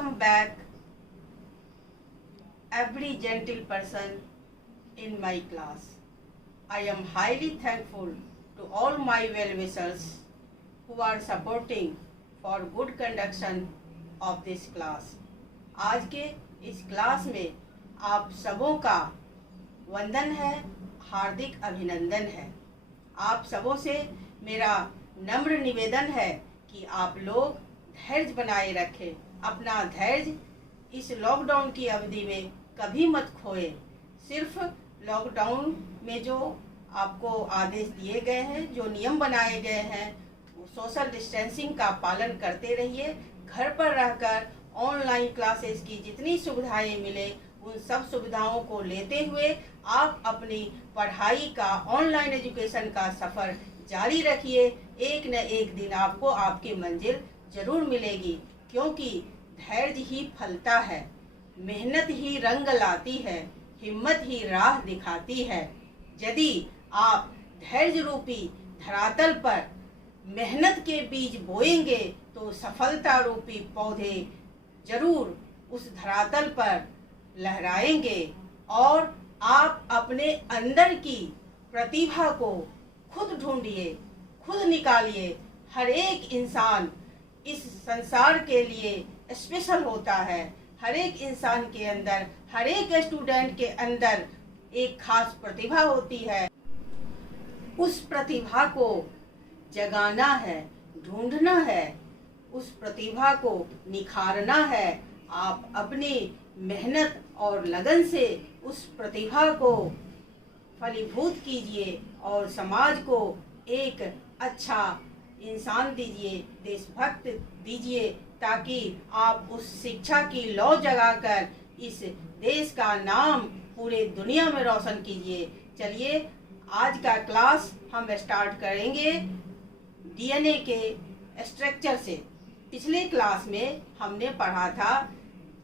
Welcome back, every gentle person in my class. I am highly thankful to all my well-wishers who are supporting for good conduction of this class. आज के इस class में आप सबों का वंदन है, हार्दिक अभिनंदन है। आप सबों से मेरा नम्र निवेदन है कि आप लोग धैर्य बनाए रखें। अपना धैर्य इस लॉकडाउन की अवधि में कभी मत खोए। सिर्फ लॉकडाउन में जो आपको आदेश दिए गए हैं, जो नियम बनाए गए हैं, सोशल डिस्टेंसिंग का पालन करते रहिए। घर पर रहकर ऑनलाइन क्लासेस की जितनी सुविधाएं मिले उन सब सुविधाओं को लेते हुए आप अपनी पढ़ाई का, ऑनलाइन एजुकेशन का सफ़र जारी रखिए। एक न एक दिन आपको आपकी मंजिल जरूर मिलेगी, क्योंकि धैर्य ही फलता है, मेहनत ही रंग लाती है, हिम्मत ही राह दिखाती है। यदि आप धैर्य रूपी धरातल पर मेहनत के बीज बोएंगे तो सफलता रूपी पौधे जरूर उस धरातल पर लहराएंगे और आप अपने अंदर की प्रतिभा को खुद ढूंढिए, खुद निकालिए। हर एक इंसान इस संसार के लिए स्पेशल होता है। हर एक इंसान के अंदर, हर एक स्टूडेंट के अंदर एक खास प्रतिभा होती है। उस प्रतिभा को जगाना है, ढूंढना है, उस प्रतिभा को निखारना है। आप अपनी मेहनत और लगन से उस प्रतिभा को फलीभूत कीजिए और समाज को एक अच्छा इंसान दीजिए, देशभक्त दीजिए, ताकि आप उस शिक्षा की लौ जगाकर इस देश का नाम पूरे दुनिया में रोशन कीजिए। चलिए आज का क्लास हम स्टार्ट करेंगे डीएनए के स्ट्रक्चर से। पिछले क्लास में हमने पढ़ा था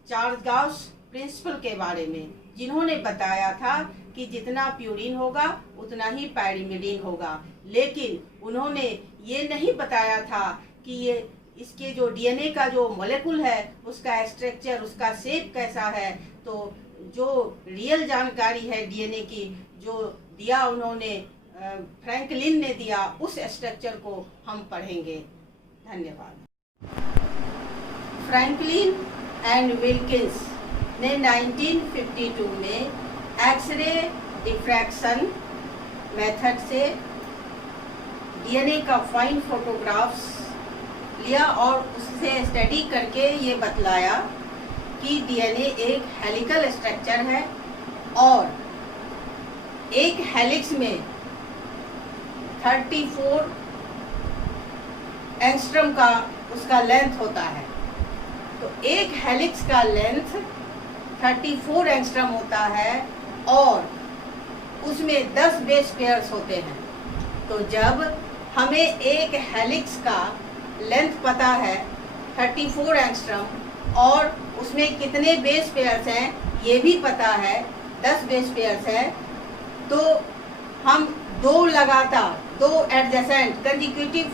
चार्ल्स गॉस प्रिंसिपल के बारे में, जिन्होंने बताया था कि जितना प्यूरिन होगा उतना ही पायरिमिडीन होगा। लेकिन उन्होंने ये नहीं बताया था कि ये इसके जो डीएनए का जो मॉलिक्यूल है उसका स्ट्रक्चर, उसका शेप कैसा है। तो जो रियल जानकारी है डीएनए की, जो दिया उन्होंने, फ्रैंकलिन ने दिया, उस स्ट्रक्चर को हम पढ़ेंगे। धन्यवाद। फ्रैंकलिन एंड विल्किंस ने 1952 में एक्सरे डिफ्रैक्शन मेथड से डीएनए का फाइन फोटोग्राफ्स लिया और उससे स्टडी करके ये बतलाया कि डीएनए एक हेलिकल स्ट्रक्चर है और एक हेलिक्स में 34 एंगस्ट्रम का उसका लेंथ होता है। तो एक हेलिक्स का लेंथ 34 एंगस्ट्रम होता है और उसमें 10 बेस पेयर्स होते हैं। तो जब हमें एक हेलिक्स का लेंथ पता है 34 एंगस्ट्रम और उसमें कितने बेस पेयर्स हैं ये भी पता है, 10 बेस पेयर्स हैं, तो हम दो एडजेसेंट कंसेक्यूटिव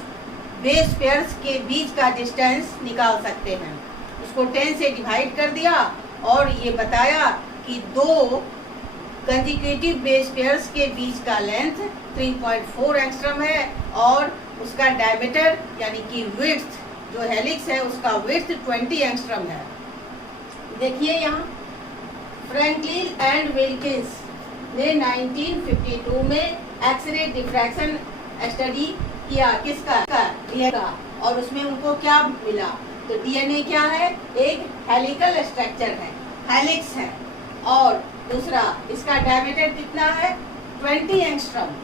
बेस पेयर्स के बीच का डिस्टेंस निकाल सकते हैं। उसको 10 से डिवाइड कर दिया और ये बताया कि दो कंसेक्यूटिव बेस पेयर्स के बीच का लेंथ 3.4 एंगस्ट्रम है और उसका डायमीटर यानी कि विड्थ, जो हेलिक्स है उसका विड्थ 20 एंगस्ट्रम है। देखिए यहाँ फ्रैंकलिन एंड विल्किंस ने 1952 में एक्सरे डिफ्रैक्शन स्टडी किया। किसका? डीएनए का। और उसमें उनको क्या मिला? तो डीएनए क्या है? एक हेलिकल स्ट्रक्चर है, हेलिक्स है। और दूसरा, इसका डायमीटर कितना है? 20 एंगस्ट्रम।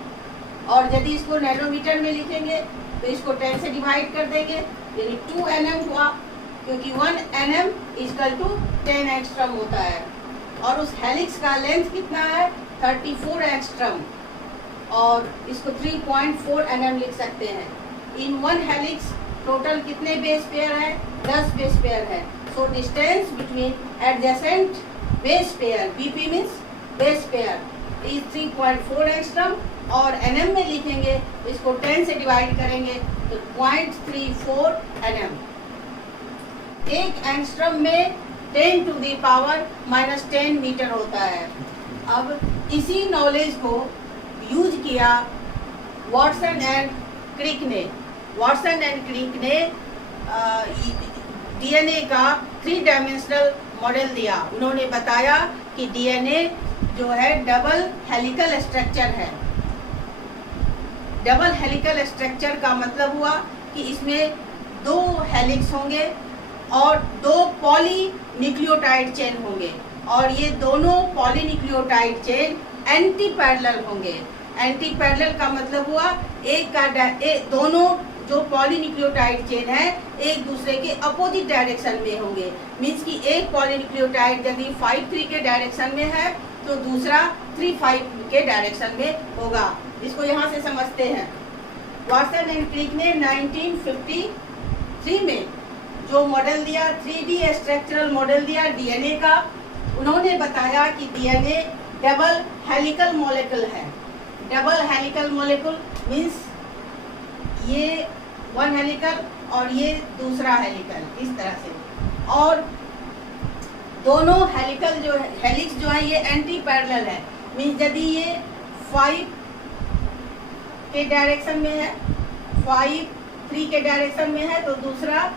और यदि इसको नैनोमीटर में लिखेंगे तो इसको 10 से डिवाइड कर देंगे, यानी 2 nm हुआ, क्योंकि 1 nm इक्वल टू 10 एंगस्ट्रम होता है। और उस हेलिक्स का लेंथ कितना है? 34 एंगस्ट्रम और इसको 3.4 nm लिख सकते हैं। इन 1 हेलिक्स टोटल कितने बेस पेयर है? 10 बेस पेयर है। So distance between adjacent base pair, BP means base pair, is 3.4 angstrom और nm में लिखेंगे इसको 10 से डिवाइड करेंगे तो 0.34 nm। 1 एंगस्ट्रम में 10 टू द पावर -10 मीटर होता है। अब इसी नॉलेज को यूज किया वॉटसन एंड क्रिक ने। वॉटसन एंड क्रिक ने डीएनए का 3 डायमेंशनल मॉडल दिया। उन्होंने बताया कि डीएनए जो है डबल हेलिकल स्ट्रक्चर है। डबल हेलिकल स्ट्रक्चर का मतलब हुआ कि इसमें 2 हेलिक्स होंगे और 2 पॉलीन्यूक्लियोटाइड चेन होंगे, और ये दोनों पॉलीन्यूक्लियोटाइड चेन एंटी पैरेलल होंगे। एंटी पैरेलल का मतलब हुआ दोनों जो पॉलीन्यूक्लियोटाइड चेन है एक दूसरे के अपोजिट डायरेक्शन में होंगे। मीन्स कि एक पॉलीन्यूक्लियोटाइड यदि 5'3" के डायरेक्शन में है तो दूसरा 3'5" के डायरेक्शन में होगा। इसको यहाँ से समझते हैं। वॉटसन एंड क्रिक ने 1953 में जो मॉडल दिया, 3D स्ट्रक्चरल मॉडल दिया डीएनए का, उन्होंने बताया कि डीएनए डबल हेलिकल मॉलिक्यूल है। डबल हेलिकल मॉलिक्यूल मीन्स ये 1 हेलिकल और ये दूसरा हेलिकल, इस तरह से। और दोनों हेलिक्स जो है ये एंटी पैरेलल है। मीन्स यदि ये 5 के डायरेक्शन में है, 3 के डायरेक्शन में है, तो दूसरा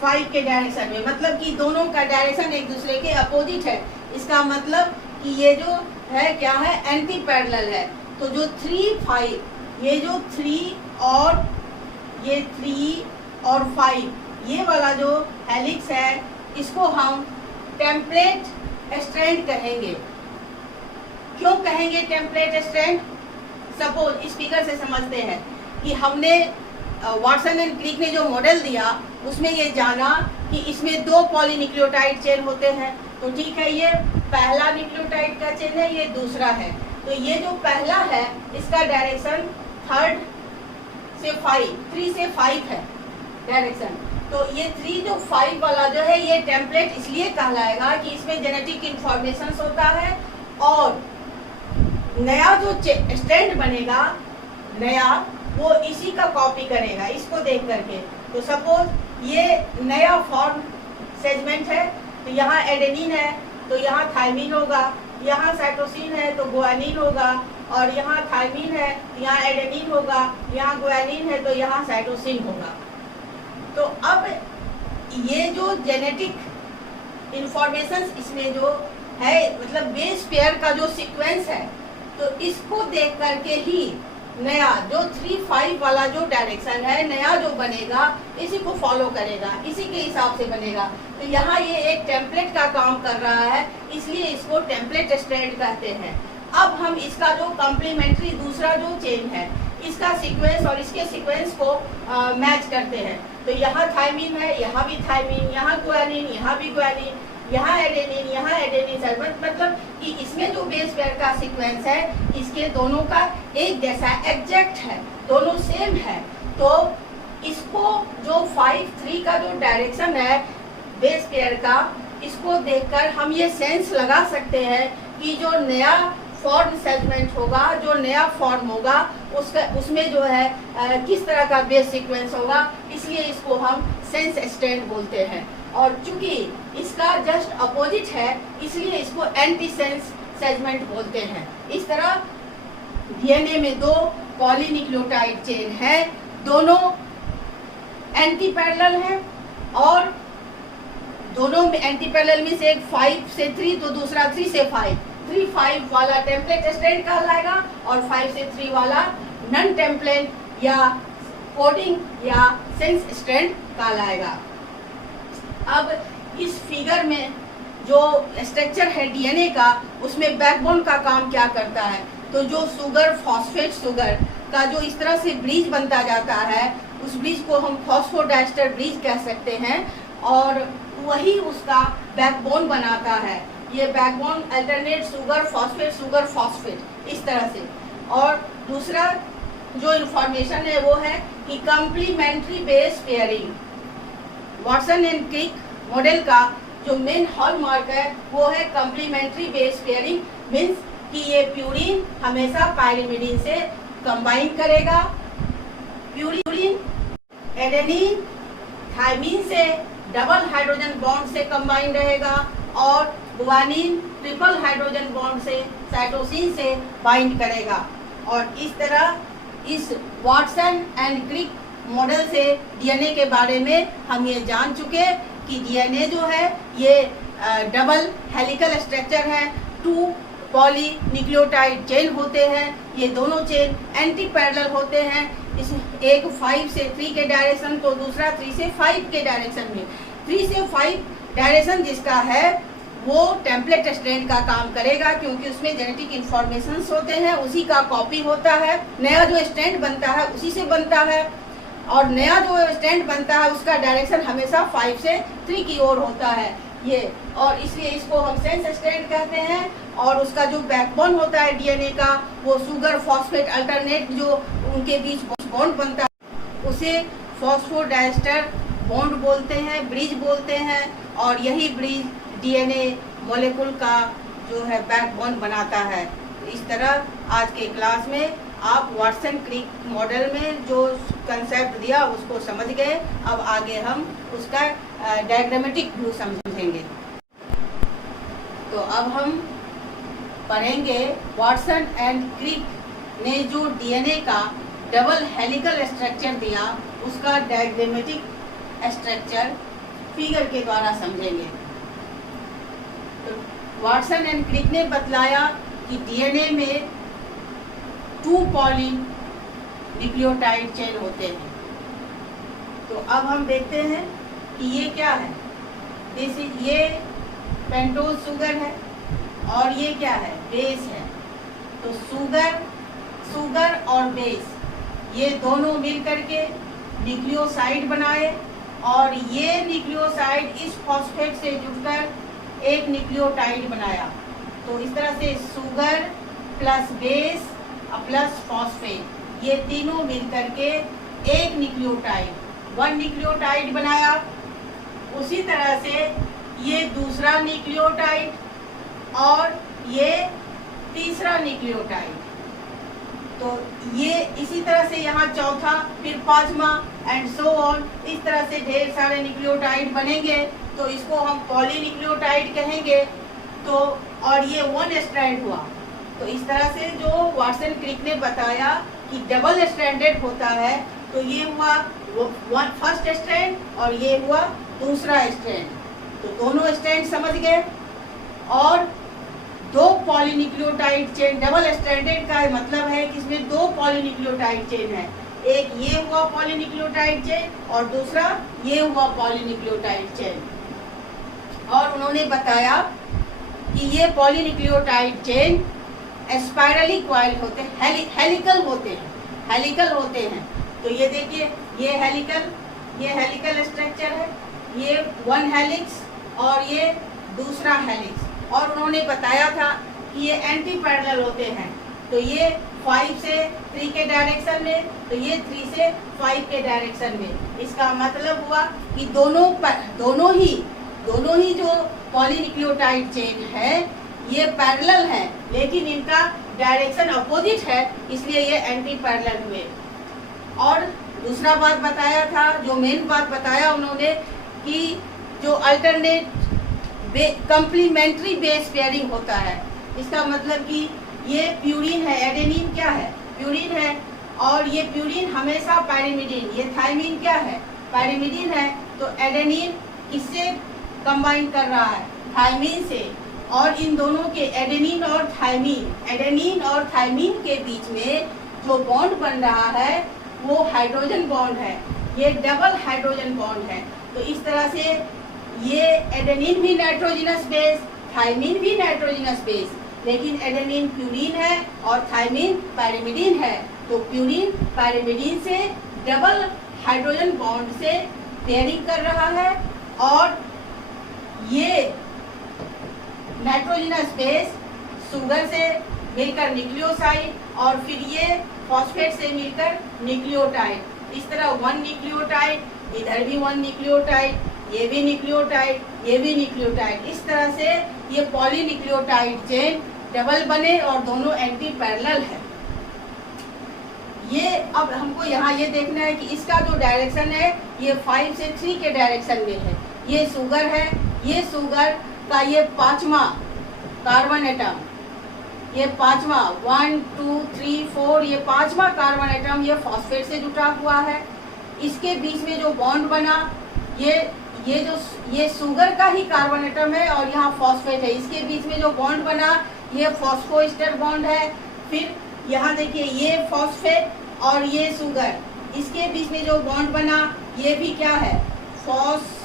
5 के डायरेक्शन में, मतलब कि दोनों का डायरेक्शन एक दूसरे के अपोजिट है। इसका मतलब कि ये जो है क्या है, एंटी पैरेलल है। तो जो 3'5", ये जो 3 और 5, ये वाला जो हेलिक्स है इसको हम टेम्पलेट स्ट्रैंड कहेंगे। क्यों कहेंगे टेम्पलेट स्ट्रैंड? सपोज इस फिगर से समझते हैं कि हमने वॉटसन एंड क्रिक ने जो मॉडल दिया उसमें ये जाना कि इसमें 2 पॉलीन्यूक्लियोटाइड चेन होते हैं। तो ठीक है, ये पहला न्यूक्लियोटाइड का चेन है, ये दूसरा है। तो ये जो पहला है इसका डायरेक्शन 3 से 5 है डायरेक्शन। तो ये 3 जो 5 वाला जो है ये टेम्पलेट इसलिए कहलाएगा कि इसमें जेनेटिक इंफॉर्मेशन होता है, और नया जो स्ट्रैंड बनेगा नया, वो इसी का कॉपी करेगा इसको देख करके। तो सपोज ये नया फॉर्म सेगमेंट है, तो यहाँ एडेनिन है तो यहाँ थायमिन होगा, यहाँ साइटोसिन है तो गुआनिन होगा, और यहाँ थायमिन है यहाँ एडेनिन होगा, यहाँ गुआनिन है तो यहाँ साइटोसिन होगा। तो अब ये जो जेनेटिक इंफॉर्मेशन इसमें जो है, मतलब बेस पेयर का जो सीक्वेंस है, तो इसको देख करके ही नया जो 3'5" वाला जो डायरेक्शन है नया जो बनेगा इसी को फॉलो करेगा, इसी के हिसाब से बनेगा। तो यहाँ ये एक टेम्पलेट का काम कर रहा है, इसलिए इसको टेम्पलेट स्ट्रैंड कहते हैं। अब हम इसका जो कॉम्प्लीमेंट्री दूसरा जो चेन है इसका सीक्वेंस और इसके सीक्वेंस को मैच करते हैं। तो यहाँ थायमिन है, यहाँ भी थायमिन, यहाँ गुआनिन, यहाँ भी गुआनिन, यहाँ एडेनिन, यहाँ एडेनिन, मतलब कि इसमें जो बेस पेयर का सीक्वेंस है इसके दोनों का एक जैसा एग्जैक्ट है, दोनों सेम है। तो इसको जो 5'3" का जो डायरेक्शन है बेस पेयर का, इसको देखकर हम ये सेंस लगा सकते हैं कि जो नया फॉर्म सेगमेंट होगा, जो नया फॉर्म होगा उसमें जो है किस तरह का बेस सीक्वेंस होगा, इसलिए इसको हम सेंस स्ट्रैंड बोलते हैं। और चूंकि इसका जस्ट अपोजिट है इसलिए इसको एंटी सेंस सेगमेंट बोलते हैं। इस तरह डीएनए में 2 पॉलीन्यूक्लियोटाइड चेन है, दोनों एंटी पैरेलल है, और दोनों में एंटी पैरेलल में से एक 5 से 3 तो दूसरा 3 से 5। 3'5" वाला टेम्पलेट स्ट्रैंड कहलाएगा और 5 से 3 वाला नॉन टेम्पलेट या कोडिंग या सेंस स्ट्रैंड कहलाएगा। अब इस फिगर में जो स्ट्रक्चर है डीएनए का, उसमें बैकबोन का काम क्या करता है? तो जो शुगर, फॉस्फेट शुगर का जो इस तरह से ब्रिज बनता जाता है, उस ब्रिज को हम फॉस्फोडाइस्टर ब्रिज कह सकते हैं, और वही उसका बैकबोन बनाता है। ये बैकबोन अल्टरनेट शुगर, फॉस्फेट, इस तरह से। और दूसरा जो इन्फॉर्मेशन है वो है कि complementary base pairing. Watson and Crick model का जो मेन हॉलमार्क है वो है कम्प्लीमेंट्री बेस पेयरिंग। मीन्स कि ये प्यूरिन हमेशा पायरिमिडिन से कंबाइन करेगा। प्यूरिन एडेनिन थायमीन से डबल हाइड्रोजन बॉन्ड से कंबाइन रहेगा और गुआनिन ट्रिपल हाइड्रोजन बॉन्ड से साइटोसिन से बाइंड करेगा। और इस तरह इस वाटसन एंड क्रिक मॉडल से डीएनए के बारे में हम ये जान चुके कि डीएनए जो है ये डबल हेलिकल स्ट्रक्चर है, 2 पॉलीन्यूक्लियोटाइड चेन होते हैं। ये दोनों चेन एंटी पैरेलल होते हैं, इस एक 5 से 3 के डायरेक्शन तो दूसरा 3 से 5 के डायरेक्शन में। 3 से 5 डायरेक्शन जिसका है वो टेम्पलेट स्ट्रैंड का काम करेगा, क्योंकि उसमें जेनेटिक इंफॉर्मेशन होते हैं, उसी का कॉपी होता है। नया जो स्ट्रैंड बनता है उसी से बनता है, और नया जो स्ट्रैंड बनता है उसका डायरेक्शन हमेशा 5 से 3 की ओर होता है ये, और इसलिए इसको हम सेंस स्ट्रैंड कहते हैं। और उसका जो बैकबोन होता है डीएनए का वो शुगर फॉस्फेट अल्टरनेट जो उनके बीच बॉन्ड बनता है उसे फॉस्फोडाइस्टर बॉन्ड बोलते हैं, ब्रिज बोलते हैं। और यही ब्रिज डीएनए मॉलिक्यूल का जो है बैकबोन बनाता है। इस तरह आज के क्लास में आप वाटसन क्रिक मॉडल में जो कंसेप्ट दिया उसको समझ गए। अब आगे हम उसका डायग्रामेटिक व्यू समझेंगे। तो अब हम पढ़ेंगे वाटसन एंड क्रिक ने जो डीएनए का डबल हेलिकल स्ट्रक्चर दिया उसका डायग्रामेटिक स्ट्रक्चर फिगर के द्वारा समझेंगे। तो वाटसन एंड क्रिक ने बतलाया कि डीएनए में 2 पॉलीन्यूक्लियोटाइड चेन होते हैं। तो अब हम देखते हैं कि ये क्या है। जैसे ये पेंटोज शुगर है और ये क्या है, बेस है। तो शुगर और बेस ये दोनों मिल करके न्यूक्लियोसाइड बनाए, और ये न्यूक्लियोसाइड इस फॉस्फेट से जुड़कर एक न्यूक्लियोटाइड बनाया। तो इस तरह से sugar plus base plus phosphate ये तीनों मिलकर के एक न्यूक्लियोटाइड 1 न्यूक्लियोटाइड बनाया। उसी तरह से ये दूसरा न्यूक्लियोटाइड और ये तीसरा न्यूक्लियोटाइड। तो ये इसी तरह से यहाँ चौथा, फिर 5वां एंड सो ऑन। इस तरह से ढेर सारे न्यूक्लियोटाइड बनेंगे, तो इसको हम पॉलीन्यूक्लियोटाइड कहेंगे। तो और ये 1 स्ट्रैंड हुआ। तो इस तरह से जो वाटसन क्रिक ने बताया कि डबल स्ट्रैंडेड होता है, तो ये हुआ फर्स्ट स्ट्रैंड और ये हुआ दूसरा स्ट्रैंड। तो दोनों स्ट्रैंड समझ गए। और 2 पॉलीन्यूक्लियोटाइड चेन डबल स्ट्रैंडेड का मतलब है कि इसमें 2 पॉलीन्यूक्लियोटाइड चेन है। एक ये हुआ पॉलीन्यूक्लियोटाइड चेन और दूसरा ये हुआ पॉलीन्यूक्लियोटाइड चेन। और उन्होंने बताया कि ये पॉलीन्यूक्लियोटाइड चेन स्पाइरली कॉइल होते हैं, हेलिकल होते हैं। तो ये देखिए ये हेलिकल स्ट्रक्चर है, ये 1 हेलिक्स और ये दूसरा हेलिक्स। और उन्होंने बताया था कि ये एंटी पैरेलल होते हैं। तो ये 5 से 3 के डायरेक्शन में, तो ये 3 से 5 के डायरेक्शन में। इसका मतलब हुआ कि दोनों ही जो पॉलीन्यूक्लियोटाइड चेन है ये पैरेलल है, लेकिन इनका डायरेक्शन अपोजिट है, इसलिए ये एंटी पैरेलल हुए। और दूसरा बात बताया था, जो मेन बात बताया उन्होंने, कि जो अल्टरनेट कंप्लीमेंट्री बेस पेयरिंग होता है। इसका मतलब कि ये प्यूरिन है, एडेनिन क्या है, प्यूरिन है, और ये प्यूरिन हमेशा पायरिमिडीन, ये थायमीन क्या है, पायरिमिडीन है। तो एडेनिन किससे कंबाइन कर रहा है, थायमीन से। और इन दोनों के एडेनिन और थायमीन के बीच में जो बॉन्ड बन रहा है वो हाइड्रोजन बॉन्ड है, ये डबल हाइड्रोजन बॉन्ड है। तो इस तरह से ये एडेनिन भी नाइट्रोजनस बेस, थायमीन भी नाइट्रोजनस बेस, लेकिन एडेनिन प्यूरिन है और थायमीन पायरिमिडीन है। तो प्यूरिन पायरिमिडीन से डबल हाइड्रोजन बॉन्ड से पेयरिंग कर रहा है, और ये नाइट्रोजनस बेस शुगर से मिलकर न्यूक्लियोसाइड, और फिर ये फॉस्फेट से मिलकर न्यूक्लियोटाइड। इस तरह 1 न्यूक्लियोटाइड, इधर भी 1 न्यूक्लियोटाइड, ये भी न्यूक्लियोटाइड, ये भी न्यूक्लियोटाइड। इस तरह से ये पॉलीन्यूक्लियोटाइड चेन डबल बने और दोनों एंटी पैरेलल है। ये अब हमको यहाँ ये देखना है कि इसका जो डायरेक्शन है ये 5 से 3 के डायरेक्शन में है। ये शुगर है, ये शुगर का ये 5वां कार्बन एटम, ये 5वां 1 2 3 4 ये 5वां कार्बन एटम ये फॉस्फेट से जुटा हुआ है। इसके बीच में जो बॉन्ड बना ये शुगर का ही कार्बन एटम है और यहाँ फॉस्फेट है। इसके बीच में जो बॉन्ड बना ये फॉस्फोएस्टर बॉन्ड है। फिर यहाँ देखिए ये फॉस्फेट और ये शुगर, इसके बीच में जो बॉन्ड बना ये भी क्या है, फॉस्फोएस्टर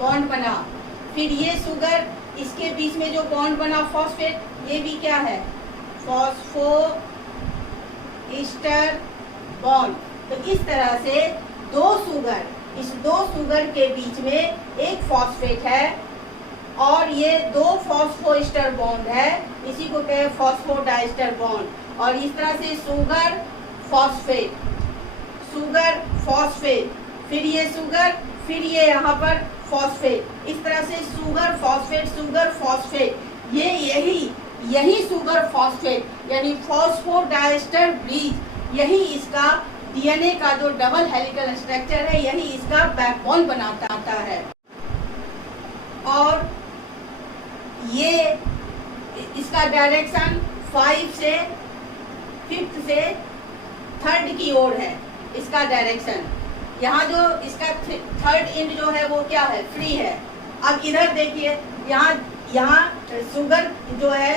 बॉन्ड बना। फिर ये शुगर, इसके बीच में जो बॉन्ड बना फॉस्फेट, ये भी क्या है, फॉस्फोएस्टर बॉन्ड। तो इस तरह से इस दो शुगर के बीच में एक फॉस्फेट है और ये 2 फॉस्फोएस्टर बॉन्ड है, इसी को कहते हैं फॉस्फोडाइस्टर बॉन्ड। और इस तरह से शुगर फॉस्फेट, फिर ये शुगर, फिर ये यहाँ पर फॉस्फेट। इस तरह से शुगर फॉस्फेट, ये यही शुगर फॉस्फेट यानी फॉस्फोडाइस्टर ब्रिज, यही इसका डीएनए का जो डबल हेलिकल स्ट्रक्चर है, यही इसका बैकबोन बनाता है। और ये इसका डायरेक्शन 5 से 5th से 3rd की ओर है इसका डायरेक्शन। यहाँ जो इसका 3rd एंड जो है वो क्या है, फ्री है। अब इधर देखिए, यहाँ शुगर जो है,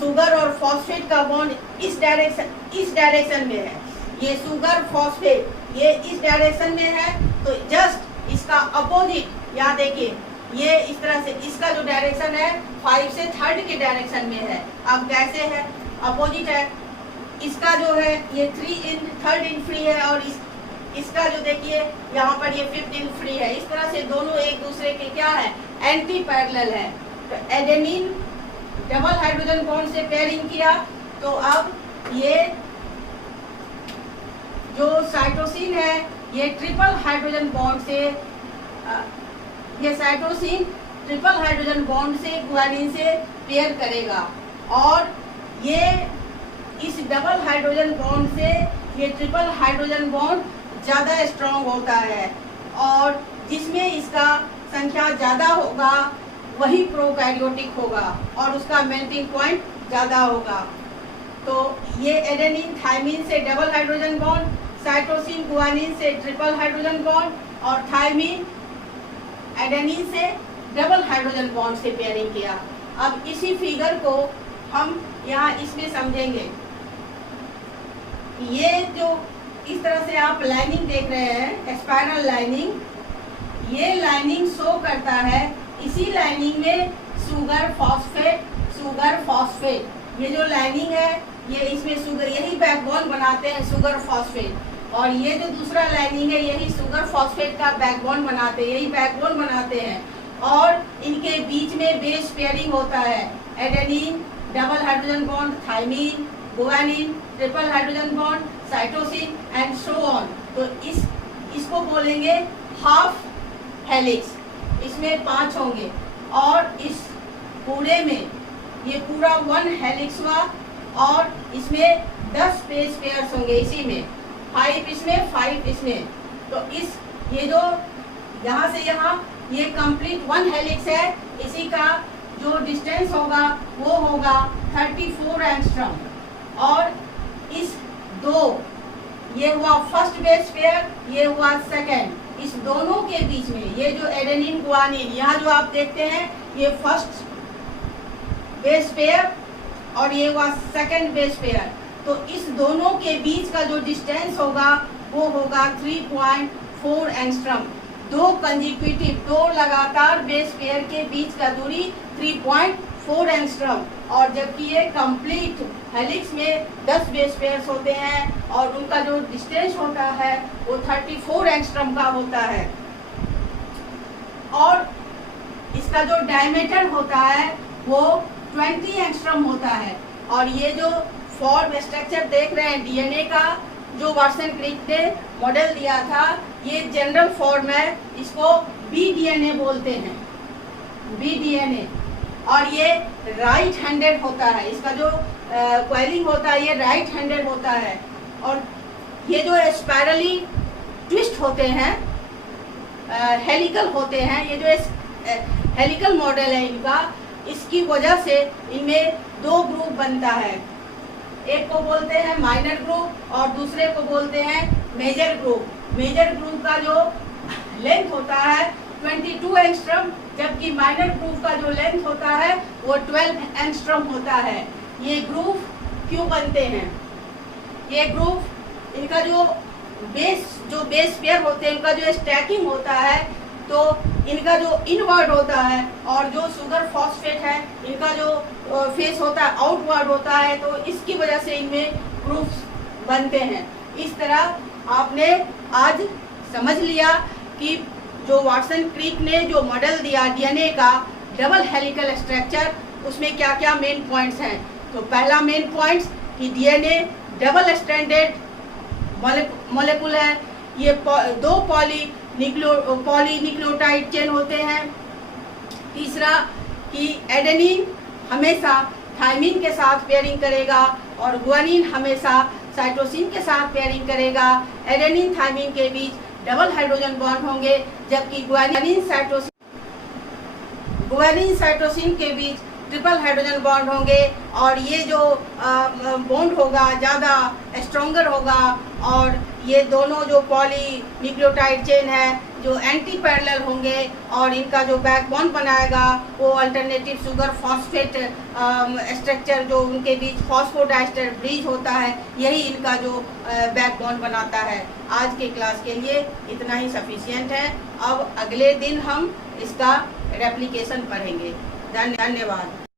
शुगर और फॉस्फेट का बॉन्ड इस डायरेक्शन में है। ये शुगर फॉस्फेट ये इस डायरेक्शन में है, तो जस्ट इसका अपोजिट यहाँ देखिए, ये इस तरह से इसका जो डायरेक्शन है 5 से 3rd के डायरेक्शन में है। अब कैसे है, अपोजिट है। इसका जो है ये 3rd एंड फ्री है और इसका जो देखिए यहाँ पर ये 5th एंड फ्री है। इस तरह से दोनों एक दूसरे के क्या है, एंटी पैरेलल है। तो एडेनिन डबल हाइड्रोजन बॉन्ड से पेयरिंग किया, तो अब ये जो साइटोसिन है ये ट्रिपल हाइड्रोजन बॉन्ड से ये साइटोसिन ट्रिपल हाइड्रोजन बॉन्ड से गुआनिन से पेयर करेगा और ये इस डबल हाइड्रोजन बॉन्ड से ये ट्रिपल हाइड्रोजन बॉन्ड ज़्यादा स्ट्रॉन्ग होता है और जिसमें इसका संख्या ज़्यादा होगा वही प्रोकैरियोटिक होगा और उसका मेल्टिंग पॉइंट ज़्यादा होगा। तो ये एडेनिन थायमिन से double hydrogen bond, cytosine guanine से ट्रिपल हाइड्रोजन बॉन्ड और थायमिन एडेनिन से डबल हाइड्रोजन बॉन्ड से पेयरिंग किया। अब इसी फिगर को हम यहाँ इसमें समझेंगे। ये जो इस तरह से आप लाइनिंग देख रहे हैं, स्पाइरल लाइनिंग, ये लाइनिंग शो करता है इसी लाइनिंग में शुगर फॉस्फेट, ये जो लाइनिंग है ये इसमें शुगर, यही बैकबोन बनाते हैं शुगर फॉस्फेट। और ये जो दूसरा लाइनिंग है यही शुगर फॉस्फेट का बैकबोन बनाते हैं, यही बैकबोन बनाते हैं। और इनके बीच में बेस पेयरिंग होता है, adenine double hydrogen bond, thymine, guanine triple hydrogen bond, cytosine and so on. तो इसको बोलेंगे हाफ हेलिक्स। इसमें 5 होंगे और इस पूरे में ये पूरा 1 हेलिक्स हुआ और इसमें 10 बेस पेयर्स होंगे, इसी में 5 इसमें 5 इसमें। तो ये जो यहाँ से यहाँ ये कंप्लीट 1 हेलिक्स है, इसी का जो डिस्टेंस होगा वो होगा 34 एंगस्ट्रॉम। और इस ये हुआ फर्स्ट बेस पेयर, ये हुआ सेकेंड, इस दोनों के बीच में ये जो एडेनिन गुआनिन, यहाँ जो आप देखते हैं ये फर्स्ट बेस पेयर और ये हुआ सेकेंड बेस पेयर। तो इस दोनों के बीच का जो डिस्टेंस होगा वो होगा 3.4 एंगस्ट्रॉम। 2 लगातार बेस पेयर के बीच का दूरी 3.4 एंगस्ट्रॉम। और जबकि ये कंप्लीट हेलिक्स में 10 बेस पेयर्स होते हैं और उनका जो डिस्टेंस होता है वो 34 एंगस्ट्रॉम का होता है। और इसका जो डायमीटर होता है वो 20 एंगस्ट्रॉम होता है। और ये जो फॉर्म स्ट्रक्चर देख रहे हैं डीएनए का, जो वाटसन क्रिक ने मॉडल दिया था, ये जनरल फॉर्म है, इसको बी डीएनए बोलते हैं, बी डीएनए। और ये राइट हैंडेड होता है। इसका जो कॉइलिंग होता है ये राइट हैंडेड होता है। और ये जो स्पाइरली ट्विस्ट होते हैं, हेलिकल होते हैं, ये जो हेलिकल मॉडल है इनका, इसकी वजह से इनमें दो ग्रुप बनता है। एक को बोलते हैं माइनर ग्रुप और दूसरे को बोलते हैं मेजर ग्रुप। मेजर ग्रुप का जो लेंथ होता है 22 एंगस्ट्रम, जबकि माइनर ग्रुप का जो लेंथ होता है वो 12 एंगस्ट्रम होता है। ये ग्रुप क्यों बनते हैं? ये ग्रुप, इनका जो बेस पेयर होते हैं, इनका जो स्टैकिंग होता है, तो इनका जो इनवर्ड होता है और जो शुगर फॉस्फेट है इनका जो फेस होता है आउटवर्ड होता है, तो इसकी वजह से इनमें ग्रुप्स बनते हैं। इस तरह आपने आज समझ लिया कि जो वाटसन क्रिक ने जो मॉडल दिया डीएनए का डबल हेलिकल स्ट्रक्चर, उसमें क्या क्या मेन पॉइंट्स हैं। तो पहला मेन पॉइंट्स कि डीएनए डबल स्ट्रैंडेड मॉलिक्यूल है। ये दो पॉलीन्यूक्लियोटाइड चेन होते हैं। तीसरा कि एडेनिन हमेशा थायमिन के साथ पेयरिंग करेगा और गुआनिन हमेशा साइटोसिन के साथ पेयरिंग करेगा। एडेनिन थायमिन के बीच डबल हाइड्रोजन बॉन्ड होंगे, जबकि गुआनिन साइटोसिन के बीच ट्रिपल हाइड्रोजन बॉन्ड होंगे। और ये जो बॉन्ड होगा ज़्यादा स्ट्रॉन्गर होगा। और ये दोनों जो पॉलीन्यूक्लियोटाइड चेन है जो एंटी पैरेलल होंगे और इनका जो बैकबोन बनाएगा वो अल्टरनेटिव शुगर फॉस्फेट स्ट्रक्चर, जो उनके बीच फॉस्फोडाइस्टर ब्रिज होता है, यही इनका जो बैकबोन बनाता है। आज के क्लास के लिए इतना ही सफिशिएंट है। अब अगले दिन हम इसका रेप्लिकेशन पढ़ेंगे। धन्यवाद।